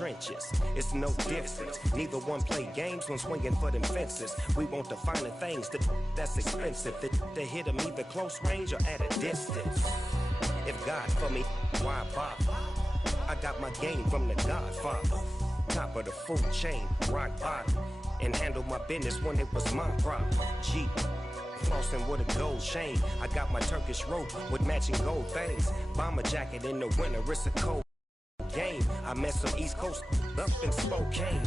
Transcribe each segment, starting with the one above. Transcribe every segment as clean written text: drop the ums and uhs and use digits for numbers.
trenches. It's no difference. Neither one play games when swinging for them fences. We want the finer things that's expensive. They hit them either close range or at a distance. If God for me, why bother? I got my game from the Godfather. Top of the food chain, rock bottom. And handle my business when it was my problem. G. Flossing with a gold chain. I got my Turkish rope with matching gold things. Bomber jacket in the winter, it's a cold game. I met some East Coast up in Spokane.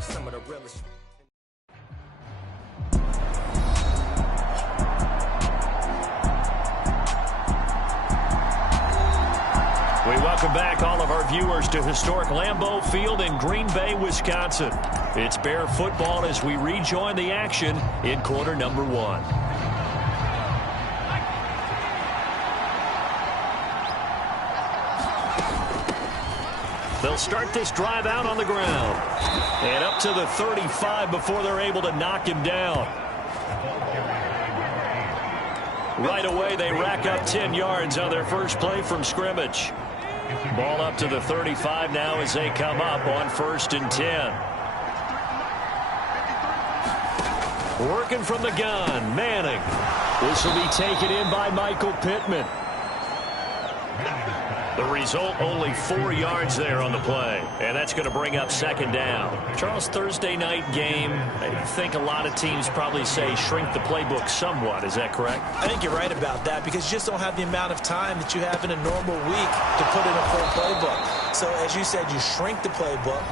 Some of the realest. We welcome back all of our viewers to historic Lambeau Field in Green Bay, Wisconsin. It's Bear football as we rejoin the action in quarter number 1. They'll start this drive out on the ground. And up to the 35 before they're able to knock him down. Right away, they rack up 10 yards on their first play from scrimmage. Ball up to the 35 now as they come up on 1st and 10. Working from the gun, Manning. This will be taken in by Michael Pittman. The result, only 4 yards there on the play. And that's going to bring up 2nd down. Charles, Thursday night game, I think a lot of teams probably say shrink the playbook somewhat. Is that correct? I think you're right about that because you just don't have the amount of time that you have in a normal week to put in a full playbook. So, as you said, you shrink the playbook.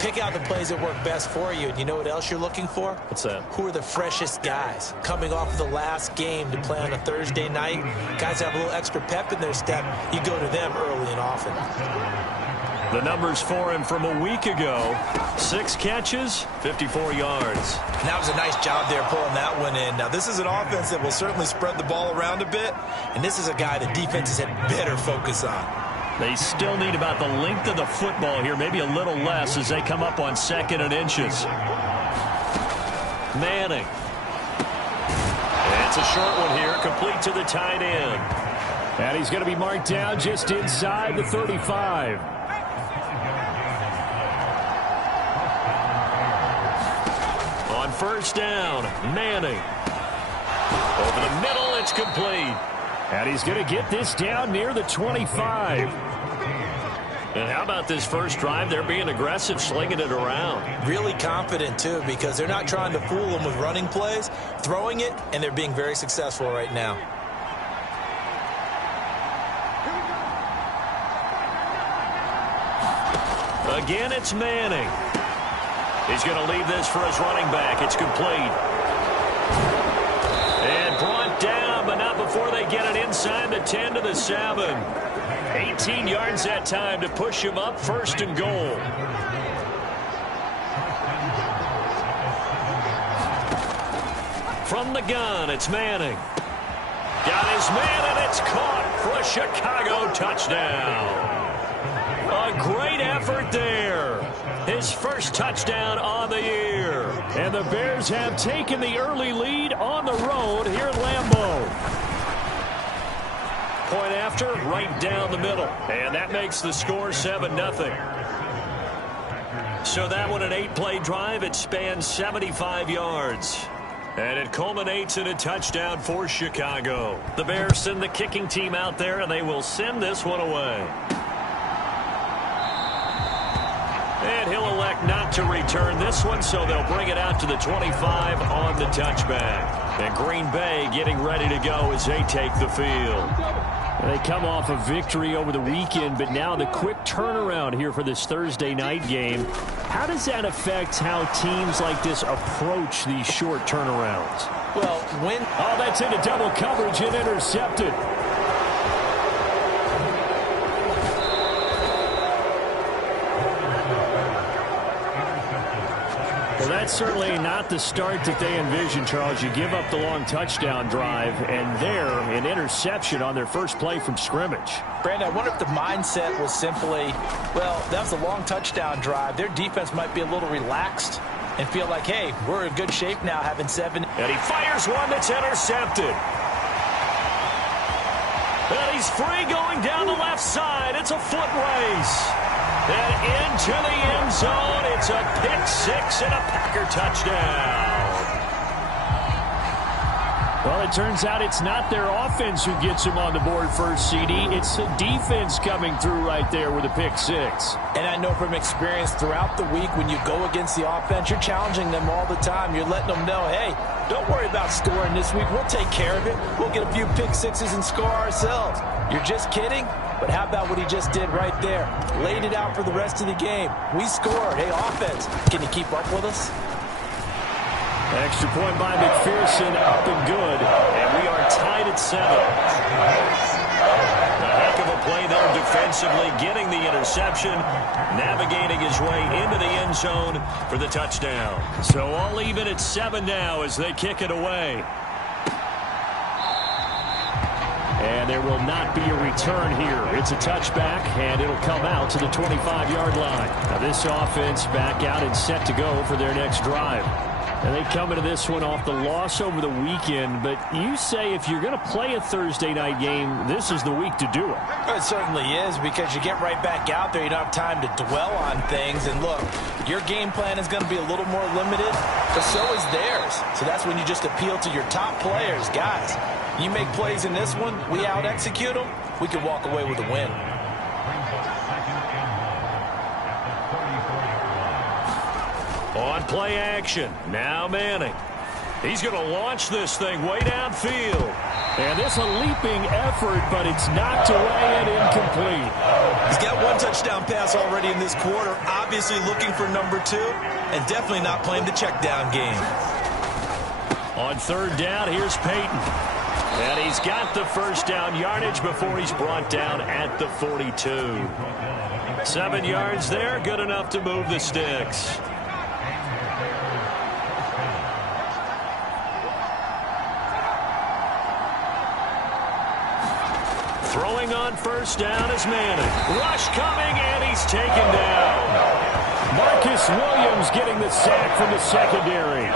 Pick out the plays that work best for you. And you know what else you're looking for? What's that? Who are the freshest guys coming off of the last game to play on a Thursday night? Guys have a little extra pep in their step. You go to them early and often. The numbers for him from a week ago. 6 catches, 54 yards. And that was a nice job there pulling that one in. Now, this is an offense that will certainly spread the ball around a bit. And this is a guy the defenses had better focus on. They still need about the length of the football here, maybe a little less as they come up on 2nd and inches. Manning. It's a short one here, complete to the tight end. And he's going to be marked down just inside the 35. On 1st down, Manning. Over the middle, it's complete. And he's going to get this down near the 25. And how about this first drive? They're being aggressive, slinging it around. Really confident, too, because they're not trying to fool them with running plays, throwing it, and they're being very successful right now. Again, it's Manning. He's going to leave this for his running back. It's complete. And brought down, but not before they get it inside the 10 to the 7. 18 yards that time to push him up 1st and goal. From the gun, it's Manning. Got his man, and it's caught for a Chicago touchdown. A great effort there. His first touchdown on the year. And the Bears have taken the early lead on the road here at Lambeau. Point after, right down the middle. And that makes the score 7-0. So that one, an 8-play drive. It spans 75 yards. And it culminates in a touchdown for Chicago. The Bears send the kicking team out there, and they will send this one away. And he'll elect not to return this one, so they'll bring it out to the 25 on the touchback. And Green Bay getting ready to go as they take the field. They come off a victory over the weekend, but now the quick turnaround here for this Thursday night game. How does that affect how teams like this approach these short turnarounds? Well, when... Oh, that's into double coverage and intercepted. Well, that's certainly not the start that they envisioned, Charles. You give up the long touchdown drive, and there, an interception on their first play from scrimmage. Brandon, I wonder if the mindset was simply, well, that was a long touchdown drive. Their defense might be a little relaxed and feel like, hey, we're in good shape now having 7. And he fires one that's intercepted. And he's free going down the left side. It's a foot race. And into the end zone. It's a pick six and a Packer touchdown. Well, it turns out it's not their offense who gets him on the board first, CD. It's the defense coming through right there with a pick six. And I know from experience throughout the week, when you go against the offense, you're challenging them all the time. You're letting them know, hey, don't worry about scoring this week. We'll take care of it. We'll get a few pick sixes and score ourselves. You're just kidding? But how about what he just did right there? Laid it out for the rest of the game. We scored. Hey, offense, can you keep up with us? Extra point by McPherson, up and good. And we are tied at 7. A heck of a play there defensively, getting the interception, navigating his way into the end zone for the touchdown. So all even at 7 now as they kick it away. And there will not be a return here. It's a touchback, and it'll come out to the 25-yard line. Now this offense back out and set to go for their next drive. And they come into this one off the loss over the weekend, but you say if you're going to play a Thursday night game, this is the week to do it. It certainly is, because you get right back out there. You don't have time to dwell on things. And look, your game plan is going to be a little more limited, but so is theirs. So that's when you just appeal to your top players. Guys, you make plays in this one, we out-execute them, we can walk away with a win. On play action, now Manning. He's going to launch this thing way downfield. And this a leaping effort, but it's knocked away and incomplete. He's got one touchdown pass already in this quarter, obviously looking for number 2, and definitely not playing the check down game. On third down, here's Peyton. And he's got the first down yardage before he's brought down at the 42. 7 yards there, good enough to move the sticks. Throwing on first down is Manning. Rush coming, and he's taken down. Marcus Williams getting the sack from the secondary.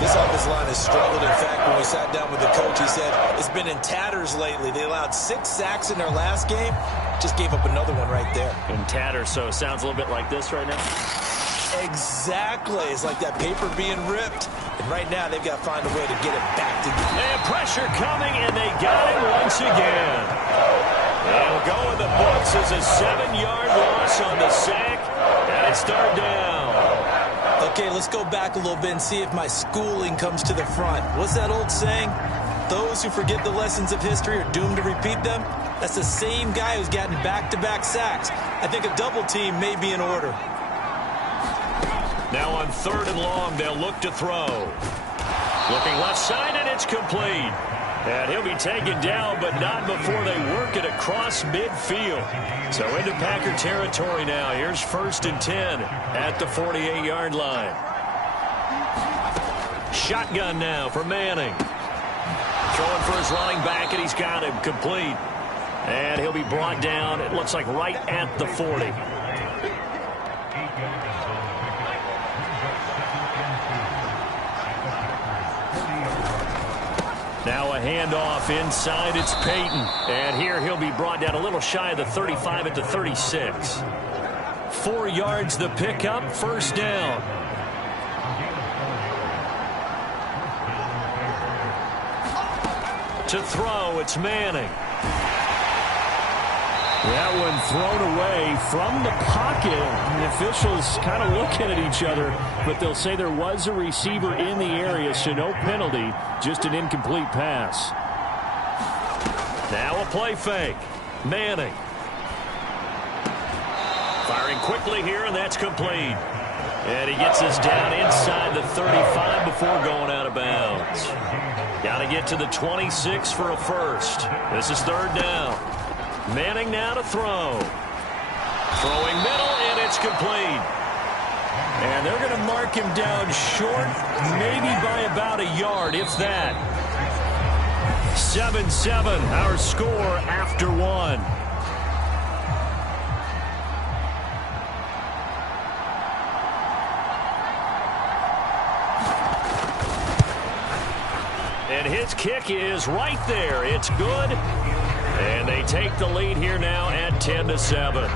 This offensive line has struggled. In fact, when we sat down with the coach, he said it's been in tatters lately. They allowed 6 sacks in their last game. Just gave up another one right there. In tatters, so it sounds a little bit like this right now. Exactly. It's like that paper being ripped. And right now, they've got to find a way to get it back to... And pressure coming, and they got it once again. They'll go in the books as a 7-yard loss on the sack, and it's third down. Okay, let's go back a little bit and see if my schooling comes to the front. What's that old saying? Those who forget the lessons of history are doomed to repeat them. That's the same guy who's gotten back-to-back sacks. I think a double team may be in order. Now on third and long, they'll look to throw. Looking left side, and it's complete. And he'll be taken down, but not before they work it across midfield. So into Packer territory now. Here's 1st and 10 at the 48-yard line. Shotgun now for Manning. Throwing for his running back, and he's got him complete. And he'll be brought down, it looks like right at the 40. Now a handoff inside, it's Peyton. And here he'll be brought down a little shy of the 35 at the 36. 4 yards the pickup, first down. To throw, it's Manning. That one thrown away from the pocket. The officials kind of looking at each other, but they'll say there was a receiver in the area, so no penalty, just an incomplete pass. Now a play fake. Manning. Firing quickly here, and that's complete. And he gets us down inside the 35 before going out of bounds. Got to get to the 26 for a first. This is third down. Manning now to throw. Throwing middle, and it's complete. And they're going to mark him down short, maybe by about a yard, if that. 7-7, our score after 1. And his kick is right there. It's good. And they take the lead here now at 10-7.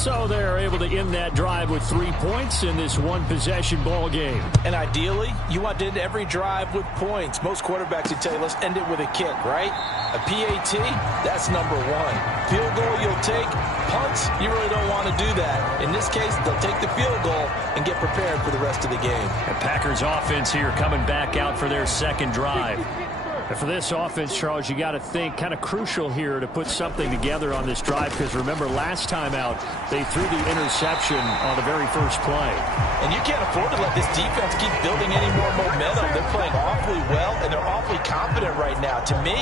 So they're able to end that drive with 3 points in this one-possession ball game. And ideally, you want to end every drive with points. Most quarterbacks would tell you, let's end it with a kick, right? A PAT, that's number one. Field goal you'll take. Punts, you really don't want to do that. In this case, they'll take the field goal and get prepared for the rest of the game. The Packers offense here coming back out for their second drive. And for this offense, Charles, you got to think kind of crucial here to put something together on this drive, because remember last time out they threw the interception on the very first play. And you can't afford to let this defense keep building any more momentum. They're playing awfully well, and they're awfully confident right now. To me,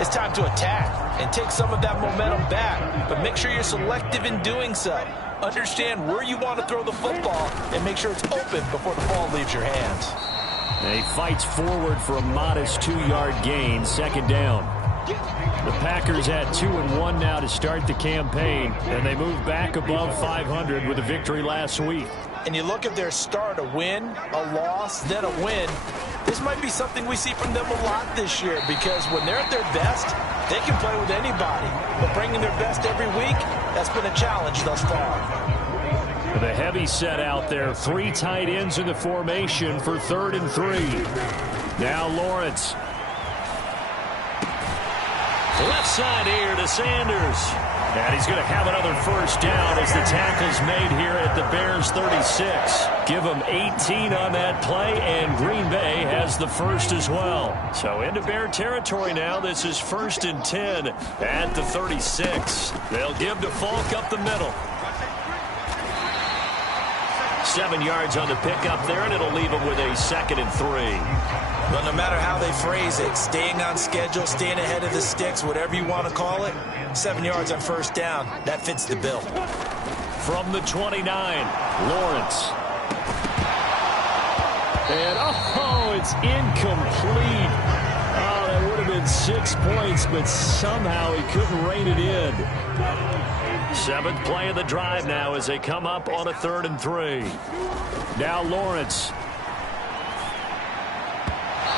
it's time to attack and take some of that momentum back, but make sure you're selective in doing so. Understand where you want to throw the football and make sure it's open before the ball leaves your hands. And he fights forward for a modest 2-yard gain, second down. The Packers at 2-1 now to start the campaign, and they move back above 500 with a victory last week. And you look at their start, a win, a loss, then a win. This might be something we see from them a lot this year, because when they're at their best, they can play with anybody. But bringing their best every week, that's been a challenge thus far. The heavy set out there. 3 tight ends in the formation for 3rd and 3. Now Lawrence. Left side here to Sanders. And he's going to have another first down as the tackle's made here at the Bears 36. Give them 18 on that play, and Green Bay has the first as well. So into Bear territory now. This is 1st and 10 at the 36. They'll give to Falk up the middle. 7 yards on the pickup there, and it'll leave them with a 2nd and 3. Well, no matter how they phrase it, staying on schedule, staying ahead of the sticks, whatever you want to call it, 7 yards on first down, that fits the bill. From the 29, Lawrence. And, oh, it's incomplete. Oh, that would have been 6 points, but somehow he couldn't rein it in. 7th play of the drive now as they come up on a 3rd and 3. Now Lawrence.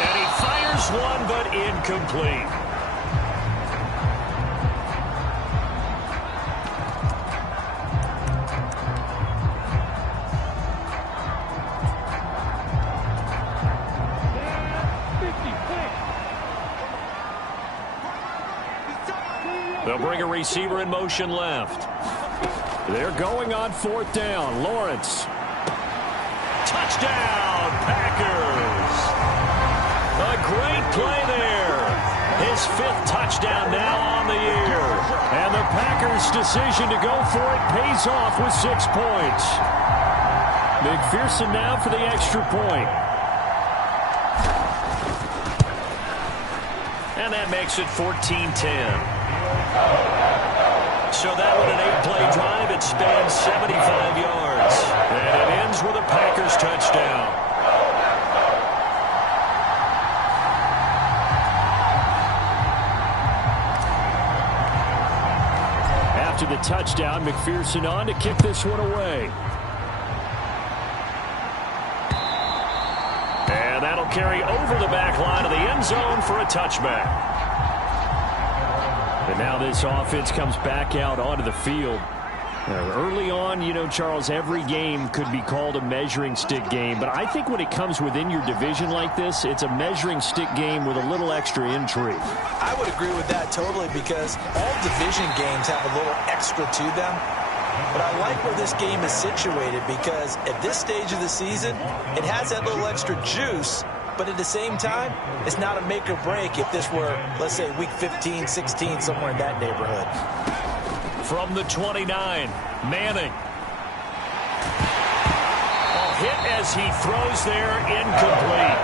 And he fires one, but incomplete. They'll bring a receiver in motion left. They're going on 4th down. Lawrence. Touchdown, Packers. A great play there. His 5th touchdown now on the year. And the Packers' decision to go for it pays off with 6 points. McPherson now for the extra point. And that makes it 14-10. So that one, an 8-play drive. It spans 75 yards. And it ends with a Packers touchdown. After the touchdown, McPherson on to kick this one away. And that'll carry over the back line of the end zone for a touchback. And now this offense comes back out onto the field. Early on, you know, Charles, every game could be called a measuring stick game. But I think when it comes within your division like this, it's a measuring stick game with a little extra intrigue. I would agree with that totally, because all division games have a little extra to them. But I like where this game is situated, because at this stage of the season, it has that little extra juice. But at the same time, it's not a make or break if this were, let's say, week 15, 16, somewhere in that neighborhood. From the 29, Manning. Hit as he throws there, incomplete.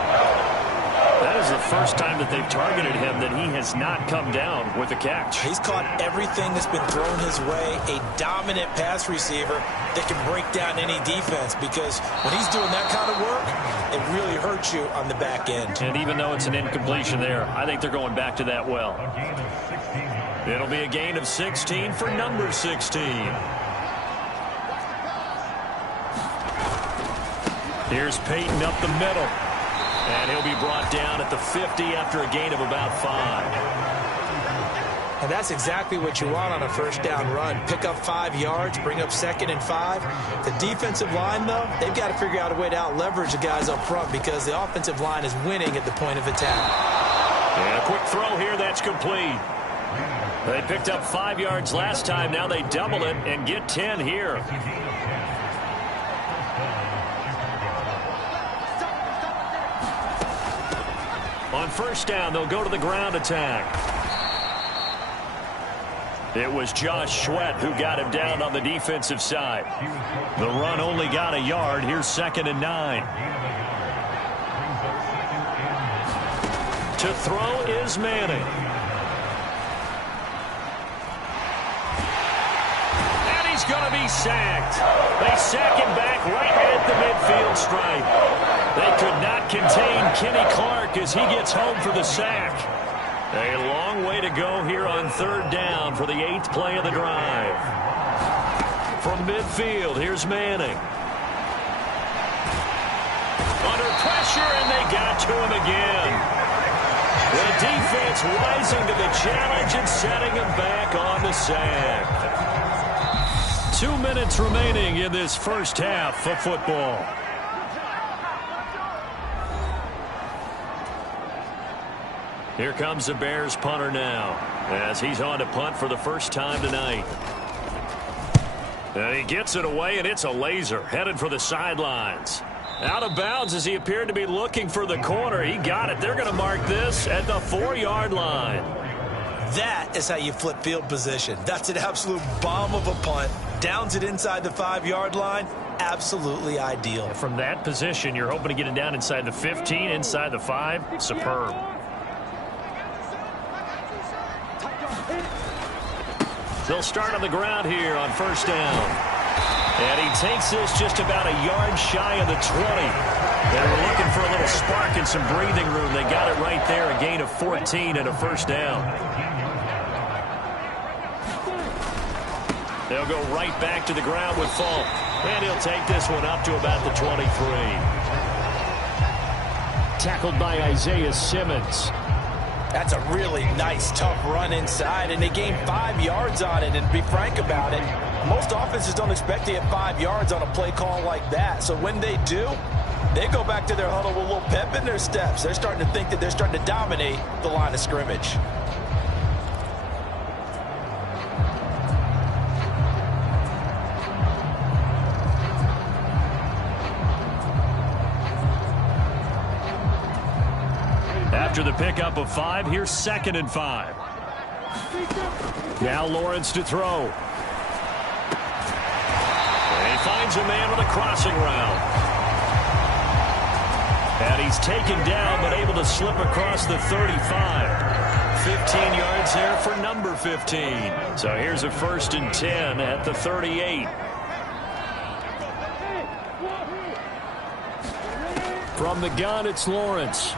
That is the first time that they've targeted him that he has not come down with a catch. He's caught everything that's been thrown his way. A dominant pass receiver that can break down any defense, because when he's doing that kind of work, it really hurts you on the back end. And even though it's an incompletion there, I think they're going back to that well. It'll be a gain of 16 for number 16. Here's Peyton up the middle. And he'll be brought down at the 50 after a gain of about 5. And that's exactly what you want on a first down run. Pick up 5 yards, bring up 2nd and 5. The defensive line, though, they've got to figure out a way to out-leverage the guys up front because the offensive line is winning at the point of attack. And a quick throw here, that's complete. They picked up 5 yards last time. Now they double it and get 10 here. On first down, they'll go to the ground attack. It was Josh Sweat who got him down on the defensive side. The run only got a yard. Here's 2nd and 9. To throw is Manning. And he's going to be sacked. They sack him back right at the midfield stripe. They could not contain Kenny Clark as he gets home for the sack. A long way to go here on 3rd down for the 8th play of the drive. From midfield, here's Manning. Under pressure, and they got to him again. The defense rising to the challenge and setting him back on the sack. 2 minutes remaining in this first half of football. Here comes the Bears punter now as he's on to punt for the first time tonight. And he gets it away, and it's a laser headed for the sidelines. Out of bounds as he appeared to be looking for the corner. He got it. They're going to mark this at the 4-yard line. That is how you flip field position. That's an absolute bomb of a punt. Downs it inside the 5-yard line. Absolutely ideal. From that position, you're hoping to get it down inside the 15, inside the 5. Superb. They'll start on the ground here on first down. And he takes this just about a yard shy of the 20. They were looking for a little spark and some breathing room. They got it right there, a gain of 14 and a first down. They'll go right back to the ground with Falk. And he'll take this one up to about the 23. Tackled by Isaiah Simmons. That's a really nice, tough run inside, and they gained 5 yards on it. And to be frank about it, most offenses don't expect to get 5 yards on a play call like that. So when they do, they go back to their huddle with a little pep in their steps. They're starting to think that they're starting to dominate the line of scrimmage. After the pickup of 5, here's 2nd and 5. Now Lawrence to throw. And he finds a man with a crossing route. And he's taken down but able to slip across the 35. 15 yards there for number 15. So here's a 1st and 10 at the 38. From the gun, it's Lawrence.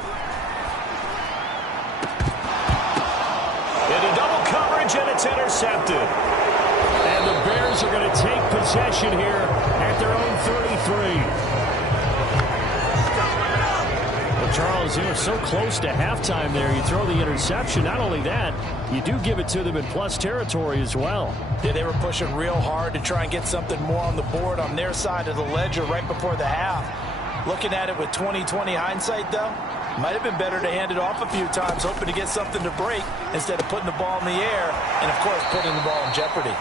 Into double coverage, and it's intercepted. And the Bears are going to take possession here at their own 33. Well, Charles, you were so close to halftime there. You throw the interception. Not only that, you do give it to them in plus territory as well. Yeah, they were pushing real hard to try and get something more on the board on their side of the ledger right before the half. Looking at it with 20/20 hindsight, though, might have been better to hand it off a few times, hoping to get something to break instead of putting the ball in the air and, of course, putting the ball in jeopardy.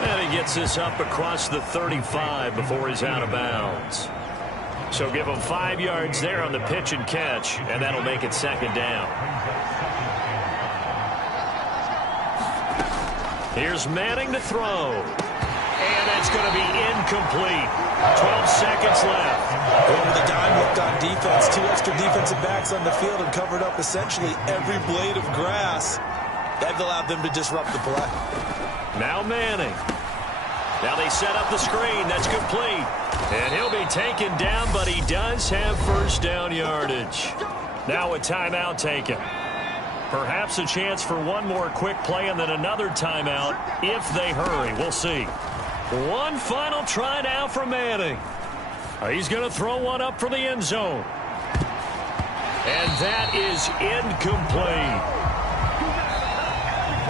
And he gets this up across the 35 before he's out of bounds. So give him 5 yards there on the pitch and catch, and that'll make it 2nd down. Here's Manning to throw. And that's going to be incomplete. 12 seconds left. Over the dime looked on defense. 2 extra defensive backs on the field and covered up essentially every blade of grass. That allowed them to disrupt the play. Now Manning. Now they set up the screen. That's complete. And he'll be taken down, but he does have first down yardage. Now a timeout taken. Perhaps a chance for one more quick play and then another timeout if they hurry. We'll see. One final try now for Manning. He's going to throw one up for the end zone. And that is incomplete.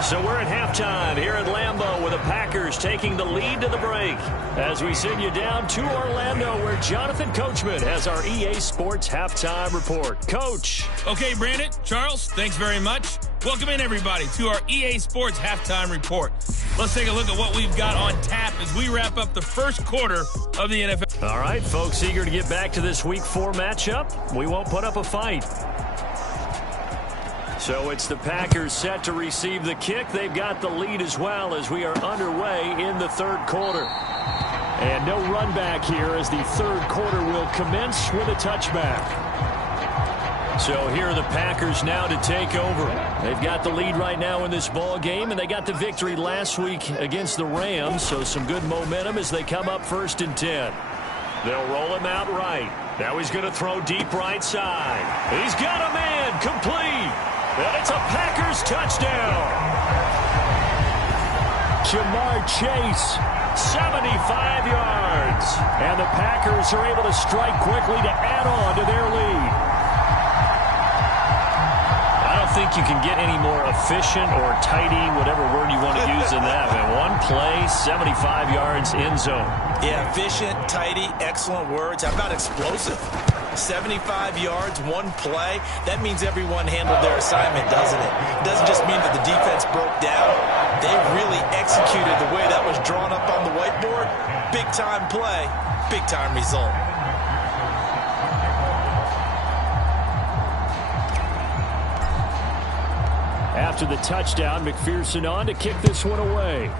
So we're at halftime here at Lambeau with the Packers taking the lead to the break. As we send you down to Orlando where Jonathan Coachman has our EA Sports Halftime Report. Coach. Okay, Brandon, Charles, thanks very much. Welcome in, everybody, to our EA Sports Halftime Report. Let's take a look at what we've got on tap as we wrap up the first quarter of the NFL. All right, folks, eager to get back to this Week 4 matchup. We won't put up a fight. So it's the Packers set to receive the kick. They've got the lead as well as we are underway in the third quarter. And no run back here as the third quarter will commence with a touchback. So here are the Packers now to take over. They've got the lead right now in this ball game, and they got the victory last week against the Rams, so some good momentum as they come up 1st and 10. They'll roll him out right. Now he's going to throw deep right side. He's got a man, complete. And it's a Packers touchdown. Jamar Chase, 75 yards. And the Packers are able to strike quickly to add on to their lead. I don't think you can get any more efficient or tidy, whatever word you want to use in that. Man, one play, 75 yards, end zone. Yeah, efficient, tidy, excellent words. How about explosive? 75 yards, one play. That means everyone handled their assignment, doesn't it? It doesn't just mean that the defense broke down. They really executed the way that was drawn up on the whiteboard. Big-time play, big-time result. After the touchdown, McPherson on to kick this one away.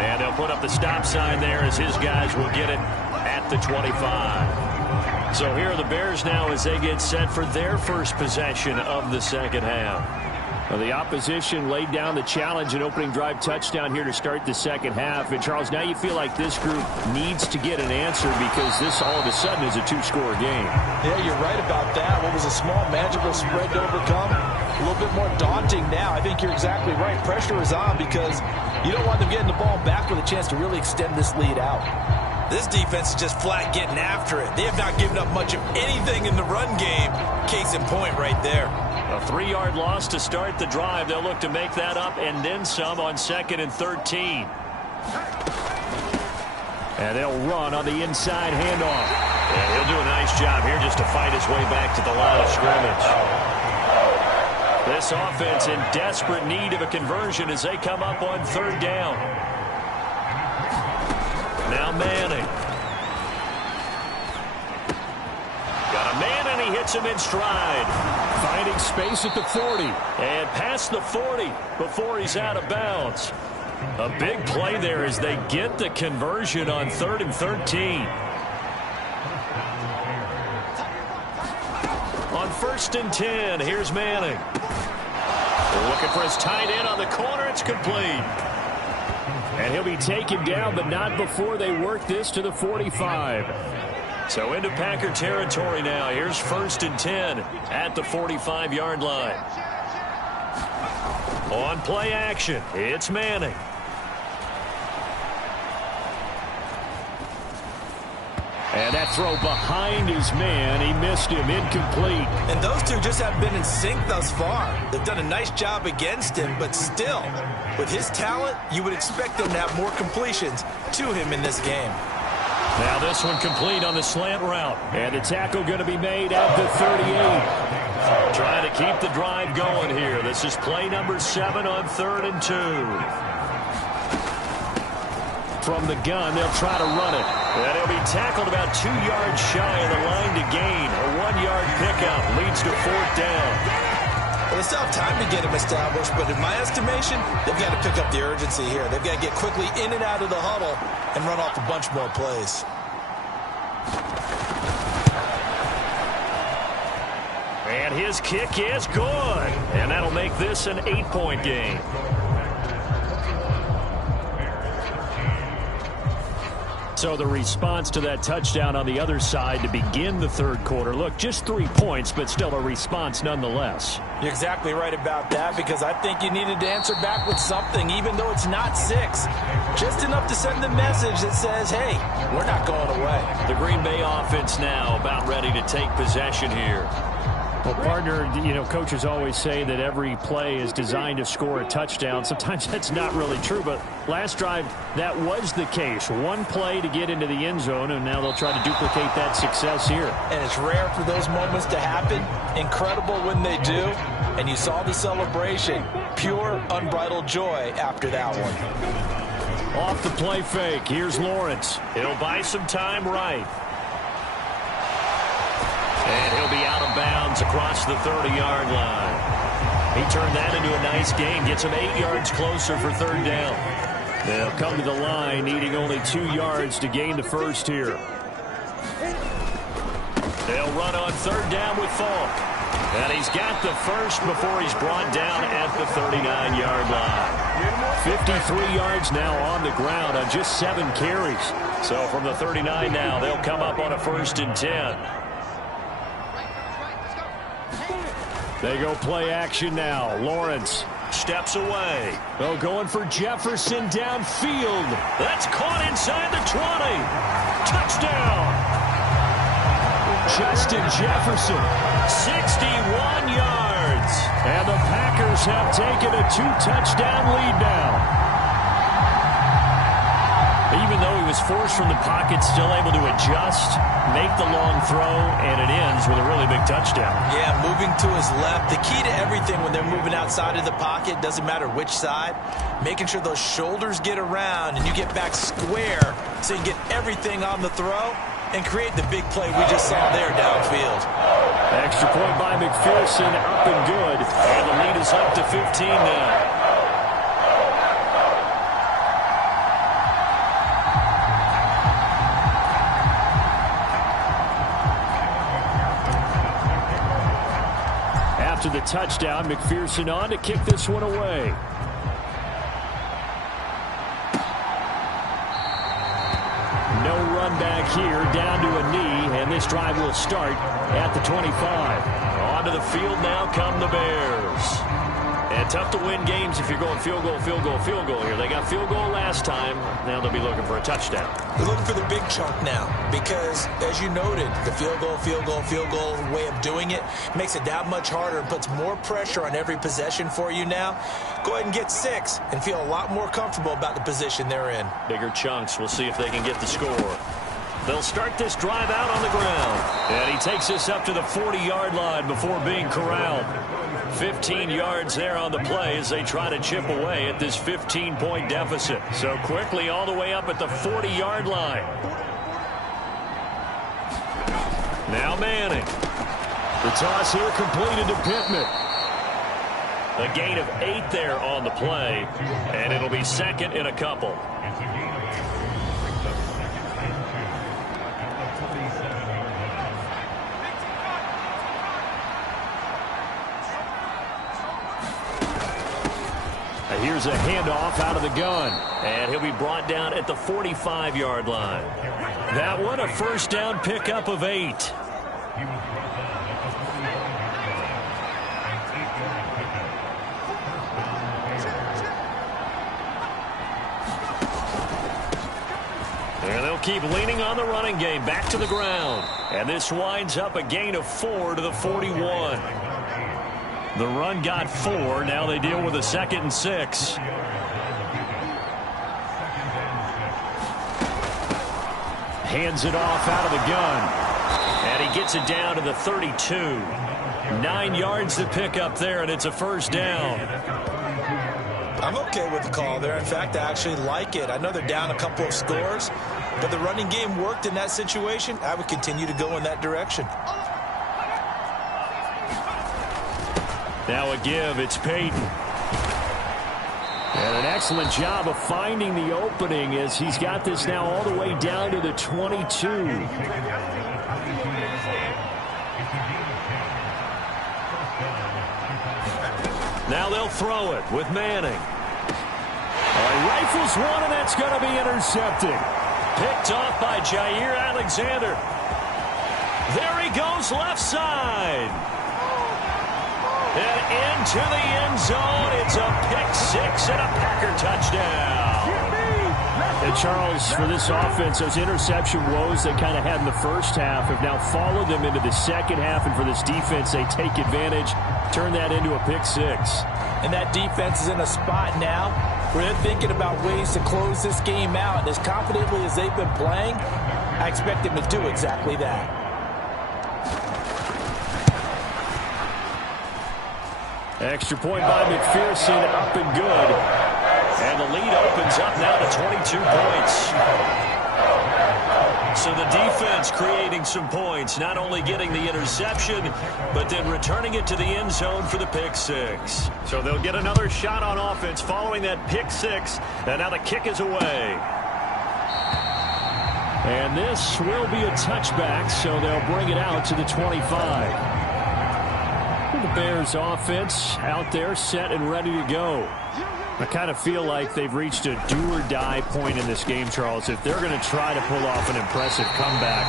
And they'll put up the stop sign there as his guys will get it at the 25. So here are the Bears now as they get set for their first possession of the second half. Well, the opposition laid down the challenge and opening drive touchdown here to start the second half. And, Charles, now you feel like this group needs to get an answer because this all of a sudden is a two-score game. Yeah, you're right about that. What was a small magical spread to overcome? A little bit more daunting now. I think you're exactly right. Pressure is on because you don't want them getting the ball back with a chance to really extend this lead out. This defense is just flat getting after it. They have not given up much of anything in the run game. Case in point right there. A 3-yard loss to start the drive. They'll look to make that up and then some on 2nd and 13. And they'll run on the inside handoff. And he'll do a nice job here just to fight his way back to the line of scrimmage. This offense in desperate need of a conversion as they come up on 3rd down. Now Manning. Got a man and he hits him in stride. Finding space at the 40. And past the 40 before he's out of bounds. A big play there as they get the conversion on 3rd and 13. On 1st and 10, here's Manning. Looking for his tight end on the corner. It's complete. And he'll be taken down, but not before they work this to the 45. So into Packer territory now. Here's 1st and 10 at the 45-yard line. On play action, it's Manning. And that throw behind his man. He missed him, incomplete. And those two just haven't been in sync thus far. They've done a nice job against him, but still, with his talent, you would expect them to have more completions to him in this game. Now this one complete on the slant route. And the tackle going to be made at the 38. Trying to keep the drive going here. This is play number 7 on 3rd and 2. From the gun, they'll try to run it. And he'll be tackled about 2 yards shy of the line to gain. A 1-yard pickup leads to 4th down. Well, they still have time to get him established, but in my estimation, they've got to pick up the urgency here. They've got to get quickly in and out of the huddle and run off a bunch more plays. And his kick is good. And that'll make this an 8-point game. So the response to that touchdown on the other side to begin the third quarter. Look, just 3 points, but still a response nonetheless. You're exactly right about that because I think you needed to answer back with something, even though it's not 6. Just enough to send the message that says, hey, we're not going away. The Green Bay offense now about ready to take possession here. Well, partner, you know, coaches always say that every play is designed to score a touchdown. Sometimes that's not really true, but last drive, that was the case. One play to get into the end zone, and now they'll try to duplicate that success here. And it's rare for those moments to happen. Incredible when they do. And you saw the celebration. Pure, unbridled joy after that one. Off the play fake, here's Lawrence. He'll buy some time right. And he'll be out of bounds across the 30-yard line. He turned that into a nice gain. Gets him 8 yards closer for third down. They'll come to the line, needing only 2 yards to gain the first here. They'll run on third down with Falk. And he's got the first before he's brought down at the 39-yard line. 53 yards now on the ground on just 7 carries. So from the 39 now, they'll come up on a 1st and 10. They go play action now. Lawrence steps away. Oh, going for Jefferson downfield. That's caught inside the 20. Touchdown. Justin Jefferson. 61 yards. And the Packers have taken a 2-touchdown lead now. Even though he was forced from the pocket, still able to adjust, make the long throw, and it ends with a really big touchdown. Yeah, moving to his left. The key to everything when they're moving outside of the pocket, doesn't matter which side, making sure those shoulders get around and you get back square so you get everything on the throw and create the big play we just saw there downfield. Extra point by McPherson, up and good. And the lead is up to 15 now. After the touchdown, McPherson on to kick this one away. No run back here, down to a knee, and this drive will start at the 25. Onto the field now come the Bears. And tough to win games if you're going field goal, field goal, field goal here. They got field goal last time. Now they'll be looking for a touchdown. They're looking for the big chunk now because, as you noted, the field goal way of doing it makes it that much harder and puts more pressure on every possession for you now. Go ahead and get 6 and feel a lot more comfortable about the position they're in. Bigger chunks. We'll see if they can get the score. They'll start this drive out on the ground. And he takes this up to the 40-yard line before being corralled. 15 yards there on the play as they try to chip away at this 15-point deficit. So quickly all the way up at the 40-yard line. Now Manning. The toss here completed to Pittman. A gain of 8 there on the play, and it'll be second in a couple. Here's a handoff out of the gun. And he'll be brought down at the 45-yard line. That one, a first down pickup of 8. And they'll keep leaning on the running game. Back to the ground. And this winds up a gain of 4 to the 41. The run got 4. Now they deal with a 2nd and 6. Hands it off out of the gun. And he gets it down to the 32. 9 yards to pick up there, and it's a first down. I'm okay with the call there. In fact, I actually like it. I know they're down a couple of scores, but the running game worked in that situation. I would continue to go in that direction. Now a give, it's Peyton. And an excellent job of finding the opening as he's got this now all the way down to the 22. Now they'll throw it with Manning. He rifles one, and that's going to be intercepted. Picked off by Jair Alexander. There he goes left side. And into the end zone, it's a pick 6 and a Packer touchdown. And Charles, for this offense, those interception woes they kind of had in the first half have now followed them into the second half. And for this defense, they take advantage, turn that into a pick six. And that defense is in a spot now where they're thinking about ways to close this game out. And as confidently as they've been playing, I expect them to do exactly that. Extra point by McPherson, up and good. And the lead opens up now to 22 points. So the defense creating some points, not only getting the interception, but then returning it to the end zone for the pick six. So they'll get another shot on offense following that pick six. And now the kick is away. And this will be a touchback, so they'll bring it out to the 25. The Bears offense out there set and ready to go. I kind of feel like they've reached a do-or-die point in this game, Charles. If they're going to try to pull off an impressive comeback,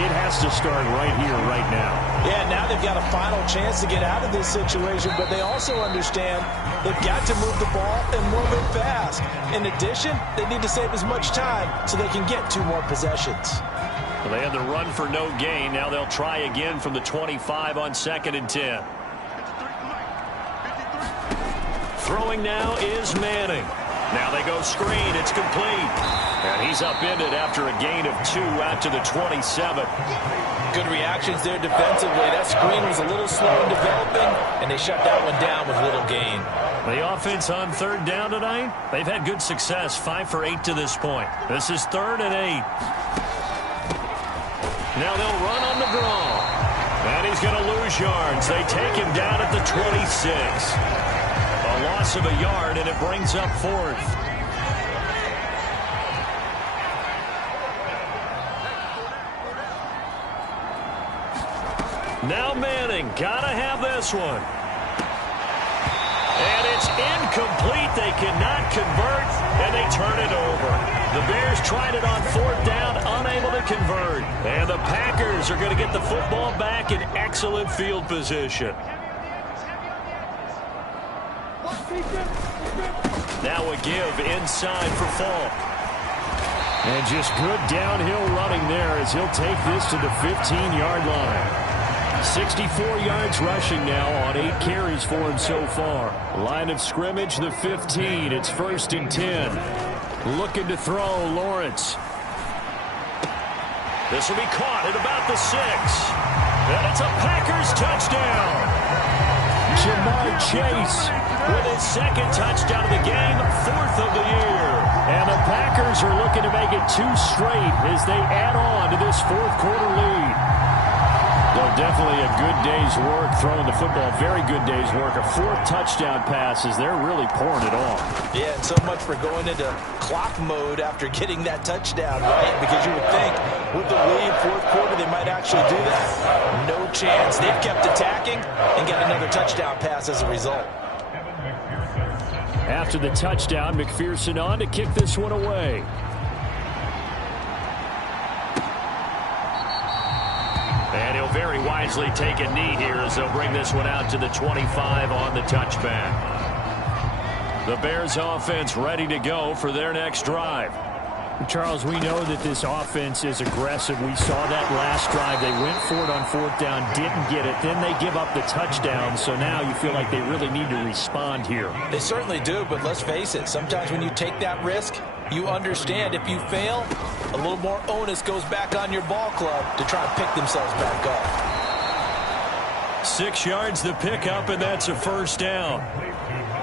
it has to start right here, right now. Yeah, now they've got a final chance to get out of this situation, but they also understand they've got to move the ball and move it fast. In addition, they need to save as much time so they can get 2 more possessions. Well, they had the run for no gain. Now they'll try again from the 25 on 2nd and 10. Throwing now is Manning. Now they go screen. It's complete. And he's upended after a gain of 2 out to the 27. Good reactions there defensively. That screen was a little slow in developing, and they shut that one down with little gain. The offense on 3rd down tonight, they've had good success, 5 for 8 to this point. This is 3rd and 8. Now they'll run on the draw. And he's going to lose yards. They take him down at the 26. A loss of a yard, and it brings up 4th. Now Manning, gotta have this one. And it's incomplete. They cannot convert, and they turn it over. The Bears tried it on 4th down, unable to convert. And the Packers are going to get the football back in excellent field position. Now a give inside for Falk. And just good downhill running there as he'll take this to the 15-yard line. 64 yards rushing now on 8 carries for him so far. Line of scrimmage, the 15. It's 1st and 10. Looking to throw, Lawrence. This will be caught at about the 6. And it's a Packers touchdown. Jamar Chase with his 2nd touchdown of the game, 4th of the year. And the Packers are looking to make it 2 straight as they add on to this 4th quarter lead. Well, definitely a good day's work throwing the football. Very good day's work. A 4th touchdown pass as they're really pouring it on. Yeah, and so much for going into clock mode after getting that touchdown, right? Because you would think with the lead, 4th quarter, they might actually do that. No chance. They've kept attacking and got another touchdown pass as a result. After the touchdown, McPherson on to kick this one away. And he'll very wisely take a knee here as they'll bring this one out to the 25 on the touchback. The Bears offense ready to go for their next drive. Charles, we know that this offense is aggressive. We saw that last drive. They went for it on 4th down, didn't get it. Then they give up the touchdown. So now you feel like they really need to respond here. They certainly do, but let's face it. Sometimes when you take that risk, you understand if you fail, a little more onus goes back on your ball club to try and pick themselves back up. 6 yards the pickup, and that's a 1st down.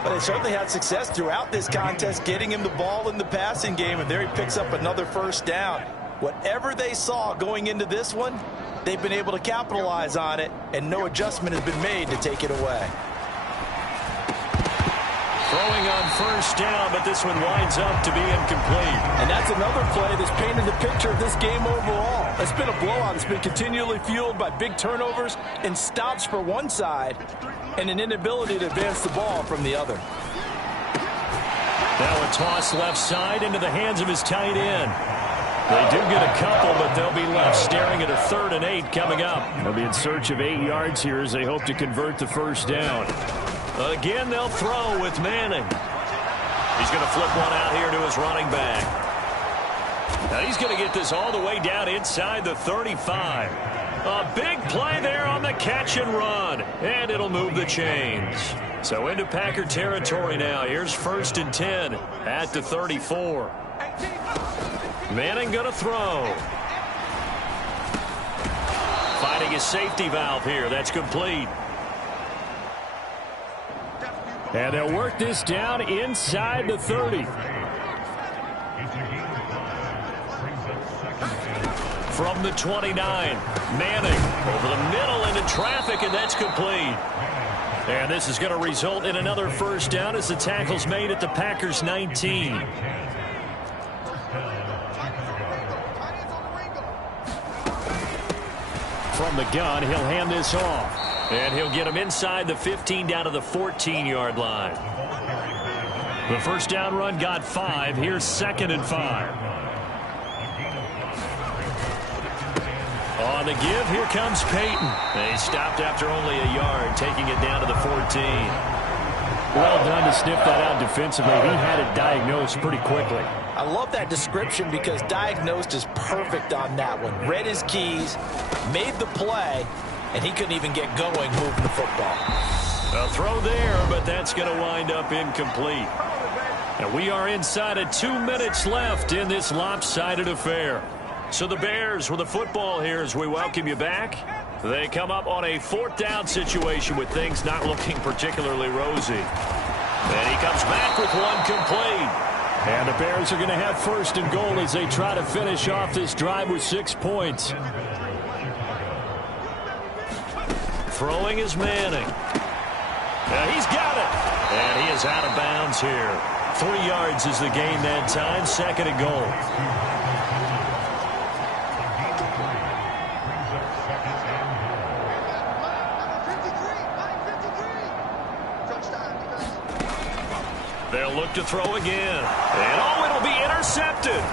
But they certainly had success throughout this contest getting him the ball in the passing game, and there he picks up another 1st down. Whatever they saw going into this one, they've been able to capitalize on it, and no adjustment has been made to take it away. Throwing on 1st down, but this one winds up to be incomplete. And that's another play that's painted the picture of this game overall. It's been a blowout. It's been continually fueled by big turnovers and stops for one side and an inability to advance the ball from the other. Now a toss left side into the hands of his tight end. They do get a couple, but they'll be left staring at a 3rd and 8 coming up. They'll be in search of 8 yards here as they hope to convert the 1st down. Again, they'll throw with Manning. He's going to flip one out here to his running back. Now he's going to get this all the way down inside the 35. A big play there on the catch and run. And it'll move the chains. So into Packer territory now. Here's 1st and 10 at the 34. Manning going to throw. Finding his safety valve here. That's complete. And they'll work this down inside the 30. From the 29, Manning over the middle into traffic, and that's complete. And this is going to result in another first down as the tackle's made at the Packers' 19. From the gun, he'll hand this off. And he'll get him inside the 15 down to the 14-yard line. The first down run got 5. Here's 2nd and 5. On the give, here comes Peyton. They stopped after only a yard, taking it down to the 14. Well done to sniff that out defensively. He had it diagnosed pretty quickly. I love that description because diagnosed is perfect on that one. Read his keys, made the play, and he couldn't even get going moving the football. A throw there, but that's going to wind up incomplete. And we are inside of 2 minutes left in this lopsided affair. So the Bears with the football here as we welcome you back. They come up on a 4th down situation with things not looking particularly rosy. And he comes back with one complete. And the Bears are going to have 1st and goal as they try to finish off this drive with 6 points. Throwing is Manning. He's got it. And he is out of bounds here. 3 yards is the gain that time. 2nd and goal. They'll look to throw again. And it'll be intercepted.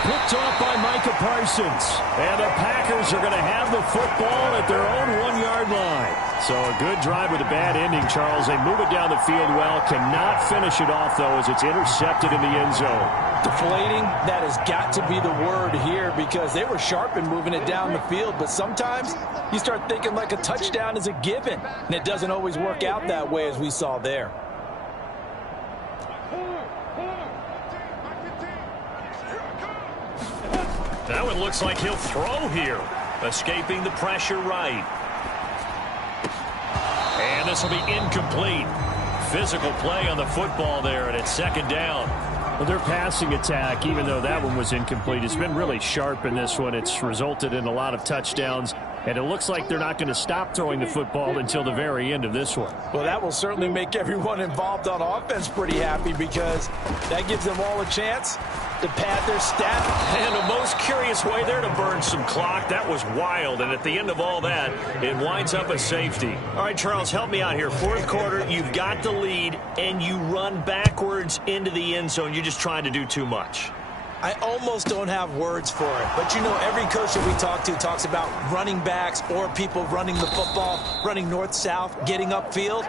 Picked off by Micah Parsons. And the Packers are going to have the football at their own 1-yard line. So a good drive with a bad ending, Charles. They move it down the field well. Cannot finish it off, though, as it's intercepted in the end zone. Deflating, that has got to be the word here because they were sharp in moving it down the field. But sometimes you start thinking like a touchdown is a given. And it doesn't always work out that way as we saw there. That one looks like he'll throw here. Escaping the pressure right. And this will be incomplete. Physical play on the football there, and it's 2nd down. Well, their passing attack, even though that one was incomplete, has been really sharp in this one. It's resulted in a lot of touchdowns, and it looks like they're not going to stop throwing the football until the very end of this one. Well, that will certainly make everyone involved on offense pretty happy because that gives them all a chance to pad their stat. And the most curious way there to burn some clock. That was wild. And at the end of all that, it winds up a safety. All right, Charles, help me out here. 4th quarter, you've got the lead, and you run backwards into the end zone. You're just trying to do too much. I almost don't have words for it. But, you know, every coach that we talk to talks about running backs or people running the football, running north-south, getting upfield.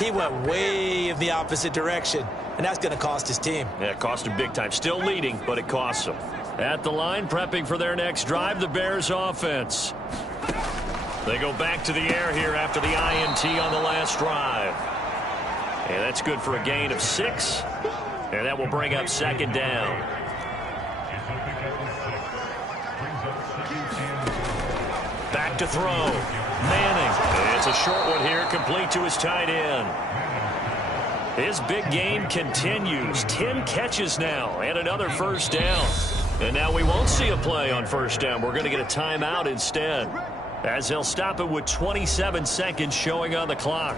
He went way in the opposite direction, and that's going to cost his team. Yeah, it cost him big time. Still leading, but it costs him. At the line, prepping for their next drive, the Bears offense. They go back to the air here after the INT on the last drive. And that's good for a gain of 6. And that will bring up 2nd down. Back to throw. Manning. It's a short one here, complete to his tight end. His big game continues. 10 catches now and another first down. And now we won't see a play on first down. We're going to get a timeout instead, as they'll stop it with 27 seconds showing on the clock.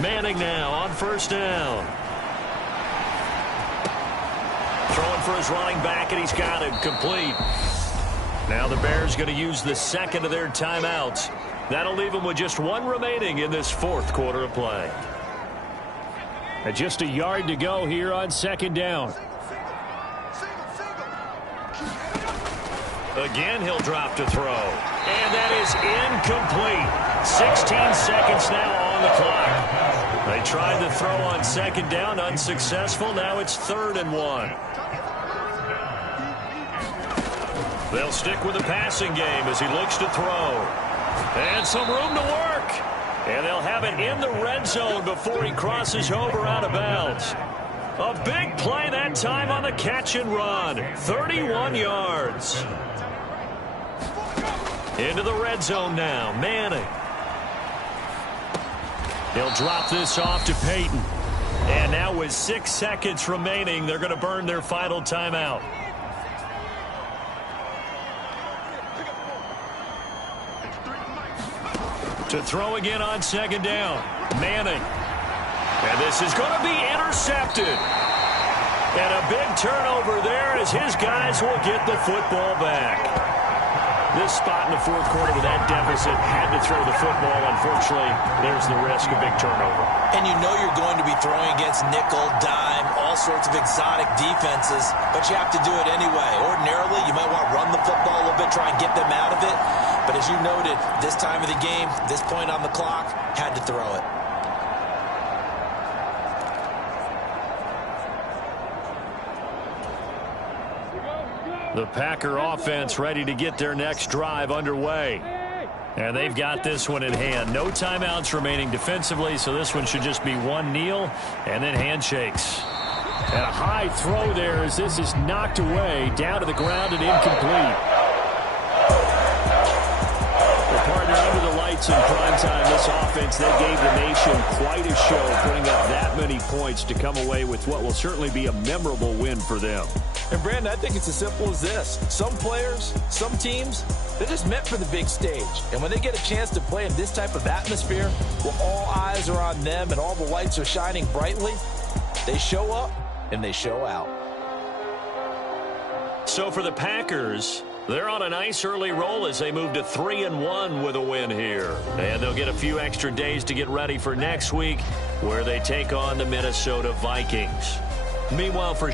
Manning now on first down. Throwing for his running back, and he's got it complete. Now the Bears going to use the 2nd of their timeouts. That'll leave them with just 1 remaining in this 4th quarter of play. And just a yard to go here on 2nd down. Again, he'll drop to throw. And that is incomplete. 16 seconds now on the clock. They tried to throw on second down, unsuccessful. Now it's 3rd and 1. They'll stick with the passing game as he looks to throw. And some room to work. And they'll have it in the red zone before he crosses over out of bounds. A big play that time on the catch and run. 31 yards. Into the red zone now. Manning. He'll drop this off to Peyton. And now with 6 seconds remaining, they're going to burn their final timeout. To throw again on second down. Manning. And this is going to be intercepted. And a big turnover there as his guys will get the football back. This spot in the 4th quarter with that deficit had to throw the football. Unfortunately, there's the risk of big turnover. And you know you're going to be throwing against nickel, dime, all sorts of exotic defenses, but you have to do it anyway. Ordinarily, you might want to run the football a little bit, try and get them out of it. But as you noted, this time of the game, this point on the clock, had to throw it. The Packer offense ready to get their next drive underway. And they've got this one in hand. No timeouts remaining defensively, so this one should just be one kneel and then handshakes. And a high throw there as this is knocked away, down to the ground and incomplete. The partner under the lights in prime time, this offense, they gave the nation quite a show, putting up that many points to come away with what will certainly be a memorable win for them. And, Brandon, I think it's as simple as this. Some players, some teams, they're just meant for the big stage. And when they get a chance to play in this type of atmosphere, where all eyes are on them and all the lights are shining brightly, they show up and they show out. So for the Packers, they're on a nice early roll as they move to 3-1 with a win here. And they'll get a few extra days to get ready for next week, where they take on the Minnesota Vikings. Meanwhile, for